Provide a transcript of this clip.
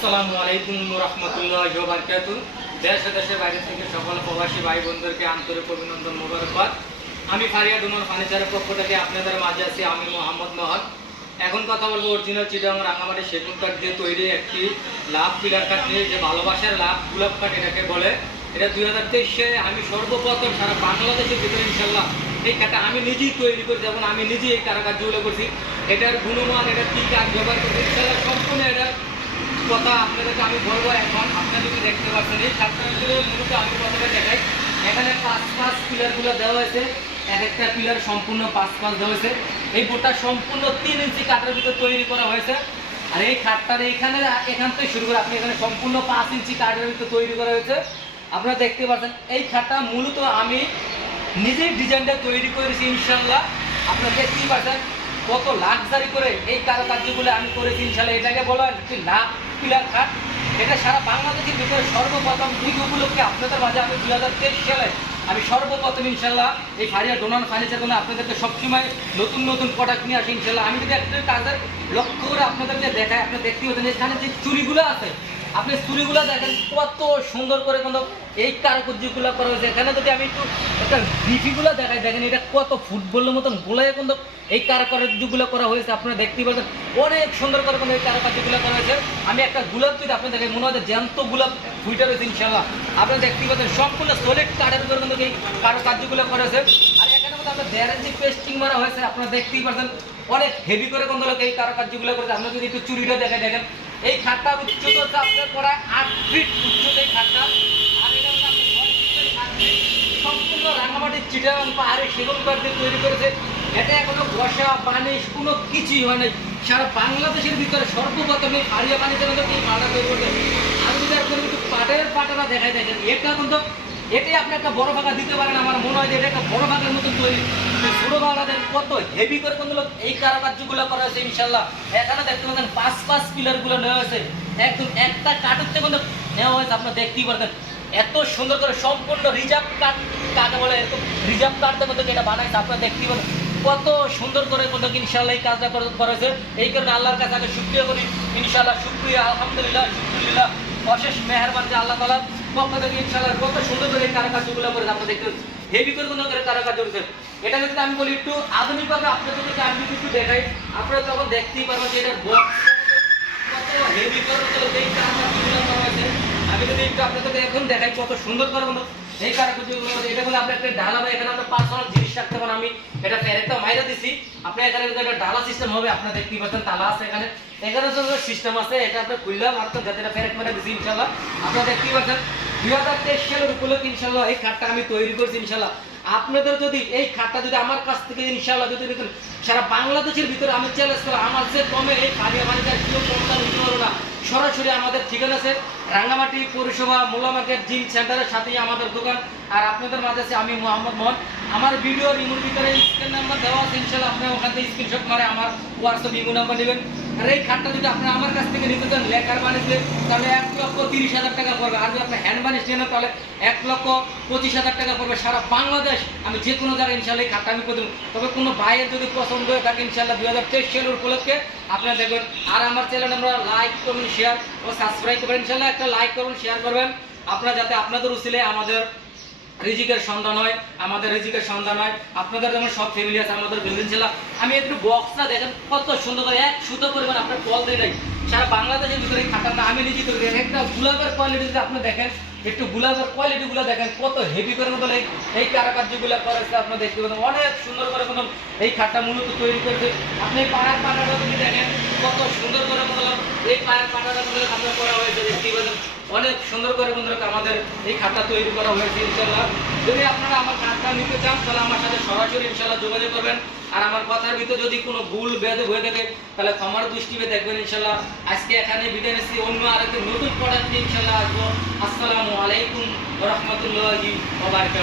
আসসালামু আলাইকুম রহমতুল্লাহি ওয়া বারাকাতুহু। দেশ ও দেশের বাইরে থেকে সকল প্রবাসী ভাই বোনদেরকে আন্তরিক অভিনন্দন মোবারকবাদ। আমি ফারিয়া ডুমর ফার্নিচারের পক্ষ থেকে আপনাদের মাঝে আছি আমি মোহাম্মদ নহর। এখন কথা বলবো অরিজিনাল চিটাগাং রাঙামাটি সেগুন কাঠ দিয়ে তৈরি একটি লাভ পিলার কাঠ নিয়ে, যে ভালোবাসার লাভ গোলাপ কাঠ এটাকে বলে। এটা 2023 আমি সর্বপ্রথম সারা বাংলাদেশের ভিতরে ইনশাল্লাহ এই কাঠটা আমি নিজেই তৈরি করি, যেমন আমি নিজেই এই কারুকার্যগুলো করছি। এটার গুণমান, এটা কী কাঠ ব্যবহার করছি ইনশাল্লাহ সম্পূর্ণ এটার কথা আপনাদেরকে আমি বলবো। এখন আপনারা যদি দেখতে পাচ্ছেন এই কাঠটার ভিতরে মূলত আমি কথাটা দেখাই। এখানে 5 পিলারগুলো দেওয়া হয়েছে, এক একটা পিলার সম্পূর্ণ 5 দেওয়া হয়েছে। এই বোর্ডটা সম্পূর্ণ 3 ইঞ্চি কাঠের ভিতরে তৈরি করা হয়েছে। আর এই কাঠটার এখান থেকে শুরু করে আপনি এখানে সম্পূর্ণ 5 ইঞ্চি কাঠের ভিতরে তৈরি করা হয়েছে। আপনারা দেখতে পাচ্ছেন এই খাটটা মূলত আমি নিজেই ডিজাইনটা তৈরি করেছি ইনশাল্লাহ। আপনারা দেখতেই পাচ্ছেন কত লাক্সারি করে এই কারুকার্যগুলো আমি করেছি ইনশাল্লাহ। এটাকে বলা হয় একটি লাভ পিলার খাট। এটা সারা বাংলাদেশের ভিতরে সর্বপ্রথম ঈদ উপলক্ষে আপনাদের মাঝে আমি 2023 সালে আমি সর্বপ্রথম ইনশাল্লাহ এই ফারিয়া ডোনার ফার্নিচার কোনো আপনাদেরকে সবসময় নতুন নতুন প্রোডাক্ট নিয়ে আসি ইনশাল্লাহ। আমি যদি একটা কাজের লক্ষ্য করে আপনাদেরকে দেখাই, আপনারা দেখতেই পাচ্ছেন এখানে যে চুরিগুলো আছে, আপনি চুরিগুলো দেখেন কত সুন্দর করে কিন্তু এই কারুকার্যগুলো করা হয়েছে। এখানে যদি আমি একটু একটা বিফিগুলো দেখাই, দেখেন এটা কত ফুটবলের মতন গোলায় কিন্তু এই কারুকার্যগুলো করা হয়েছে। আপনারা দেখতেই পাচ্ছেন অনেক সুন্দর করে কিন্তু এই কারুকার্যগুলো করা হয়েছে। আমি একটা গোলাপ যদি আপনি দেখেন মনে হয় জ্যান্ত গোলাপ ফুইটা রয়েছে ইনশাল্লাহ। আপনারা দেখতেই পাচ্ছেন সম্পূর্ণ সলিড কাঠের উপরে কিন্তু এই কারুকার্যগুলো করেছে। আর এখানে মধ্যে আপনার গ্যারেন্টি পেস্টিং মারা হয়েছে। আপনারা দেখতেই পাচ্ছেন অনেক হেভি করে কিন্তু এই কারুকার্যগুলো করেছে। আপনারা যদি একটু চুরিটা দেখেন, দেখেন এই খাটটা উচ্চতা হচ্ছে আপনার প্রায় 8 ফিট উচ্চতা এই খাটটা। আর এটা হচ্ছে আপনার 6 ফিটের 7 ফিট সম্পূর্ণ রাঙামাটির চিটাগাং পাহাড়ে সেগুন কাঠ দিয়ে তৈরি করেছে। এটা এখনো বসা বানিশ কোনো কিছুই হয় নাই। সারা বাংলাদেশের ভিতরে সর্বপ্রথম এই ফারিয়া ফার্নিচার এই পাটা তৈরি করতে। আমি যদি একদম একটু পাটাটা দেখাই, দেখেন এটা কিন্তু এটাই আপনি একটা বড় ফাঁকা দিতে পারেন। আমার মনে হয় যে এটা একটা বড় ফাঁকার মতন তৈরি। ছোটো ফাঁকাদের কত হেভি করে কিন্তু এই কারুকার্যগুলো করা হয়েছে ইনশাল্লাহ। এখানে দেখতে পাচ্ছেন 5 পিলারগুলো নেওয়া হয়েছে, একদম একটা কাঠের থেকে কিন্তু নেওয়া হয়েছে। আপনারা দেখতেই পারতেন এত সুন্দর করে সম্পূর্ণ রিজার্ভ কাঠ কাকে বলে, এরকম রিজার্ভ কাঠদের মধ্যে এটা বানাইছে। আপনারা দেখতেই পারেন কত সুন্দর করে কিন্তু ইনশাল্লাহ এই কাজটা করা হয়েছে। এই কারণে আল্লাহর কাছে আগে শুকরিয়া করি ইনশাল্লাহ। শুকরিয়া, আলহামদুলিল্লাহ, শুকরিল্লাহ, অশেষ মেহেরবান যে আল্লাহ তাআলা পক্ষ থেকে ইনশাল্লাহ কত সুন্দর করে এই কারুকার্যগুলো করেছে। আপনারা দেখতে হেভি করে কোনো করে কারুকার্য করেছে। এটা যদি আমি বলি একটু আধুনিকভাবে আপনাদেরকে আমি একটু দেখাই, আপনারা তখন দেখতেই পারবেন যে এটার বক্স কত হেভি করে এই কারুকার্যগুলো করা হয়েছে। আমি যদি একটু আপনাদেরকে এখন দেখাই কত সুন্দর করে এই কারুকার্যগুলো। এটা বলে আপনি একটা ডালা বা এখানে আপনার পার্সোনাল জিনিস রাখতে পারেন। আমি এটা ফেরেকটা মাইরা দিছি, আপনি এখানে একটা ডালা সিস্টেম হবে। আপনারা দেখতেই পাচ্ছেন তালা আছে এখানে, এখানে সিস্টেম আছে। এটা আপনি খুললে মারতেন যাতে এটা ফেরেক মারা দিছি ইনশাল্লাহ। আপনারা দেখতেই পাচ্ছেন 2023 সালের উপলক্ষে ইনশাল্লাহ এই খাটটা আমি তৈরি করছি ইনশাল্লাহ। আপনাদের যদি এই খাটটা যদি আমার কাছ থেকে ইনশাল্লাহ যদি সারা বাংলাদেশের ভিতরে আমি চ্যালেঞ্জ করি, আমার যে কমে এই ফারিয়া ফার্নিচার কেউ কম দাম দিতে পারবো না। সরাসরি আমাদের ঠিকানা আছে রাঙ্গামাটি পৌরসভা মোল্লা মার্কেট জিম সেন্টারের সাথেই আমাদের দোকান। আর আপনাদের মাঝে আছে আমি মোহাম্মদ মোহন। আমার ভিডিও রিমোর ভিতরে স্ক্রিন নাম্বার দেওয়া আছে ইনশাল্লাহ। আপনি ওখান থেকে স্ক্রিনশট মারে আমার হোয়াটসঅ্যাপ ইমো নাম্বার নেবেন। আর এই খাটটা যদি আপনি আমার কাছ থেকে নিতে চান লেখার বানিয়ে তাহলে 1,30,000 টাকা পড়বে। আর যদি আপনি হ্যান্ড বানিশ নেন তাহলে 1,25,000 টাকা পড়বে। সারা বাংলাদেশ আমি যে কোনো জায়গায় ইনশাল্লাহ এই খাটটা আমি করে দেবো। তবে কোনো ভাইয়ের যদি পছন্দ হয়ে থাকে ইনশাল্লাহ 2023 সালের উপলক্ষে আপনারা দেখবেন। আর আমার চ্যানেল আমরা লাইক করুন, শেয়ার ও সাবস্ক্রাইব করবেন ইনশাল্লাহ। একটা লাইক করুন, শেয়ার করবেন আপনারা, যাতে আপনাদের উচিলে আমাদের রিজিকের সন্ধান হয়, আমাদের রিজিকের সন্ধান হয়। আপনাদের যেমন সব ফ্যামিলি আছে, আমাদের ফ্যামিলি ছিল। আমি একটু বক্সটা দেখেন কত সুন্দর করে এক সুতো পরিমাণ আপনার কল দিয়ে নাই। সারা বাংলাদেশের ভিতরে খাটার আমি নিজে তৈরি করি। একটা গোলাপের কোয়ালিটি যদি আপনি দেখেন, একটু গোলাপের কোয়ালিটিগুলো দেখেন কত হেভি করে মতো এই কারুকার্যগুলো করেছে। আপনারা দেখতে পাবেন অনেক সুন্দর করে মতো এই খাটটা মূলত তৈরি করেছে। আপনি পায়ের পাটাটা যদি দেখেন কত সুন্দর করে মতো এই পায়ের পাটাটা আমরা করা হয়েছে। দেখতে পাবেন অনেক সুন্দর করে বন্ধুরা আমাদের এই খাটটা তৈরি করা হয়েছে ইনশাল্লাহ। যদি আপনারা আমার খাটটা নিতে চান তাহলে আমার সাথে সরাসরি ইনশাল্লাহ যোগাযোগ করবেন। আর আমার কথার ভিতরে যদি কোনো ভুল বেদ হয়ে থাকে তাহলে ক্ষমার দৃষ্টিতে দেখবেন ইনশাল্লাহ। আজকে এখানে বিদায় নিচ্ছি, অন্য আরেকটি নতুন প্রোডাক্ট নিয়ে ইনশাল্লাহ আসবো। আসসালামু আলাইকুম ওয়া রাহমাতুল্লাহি ওয়া বারাকাতুহু।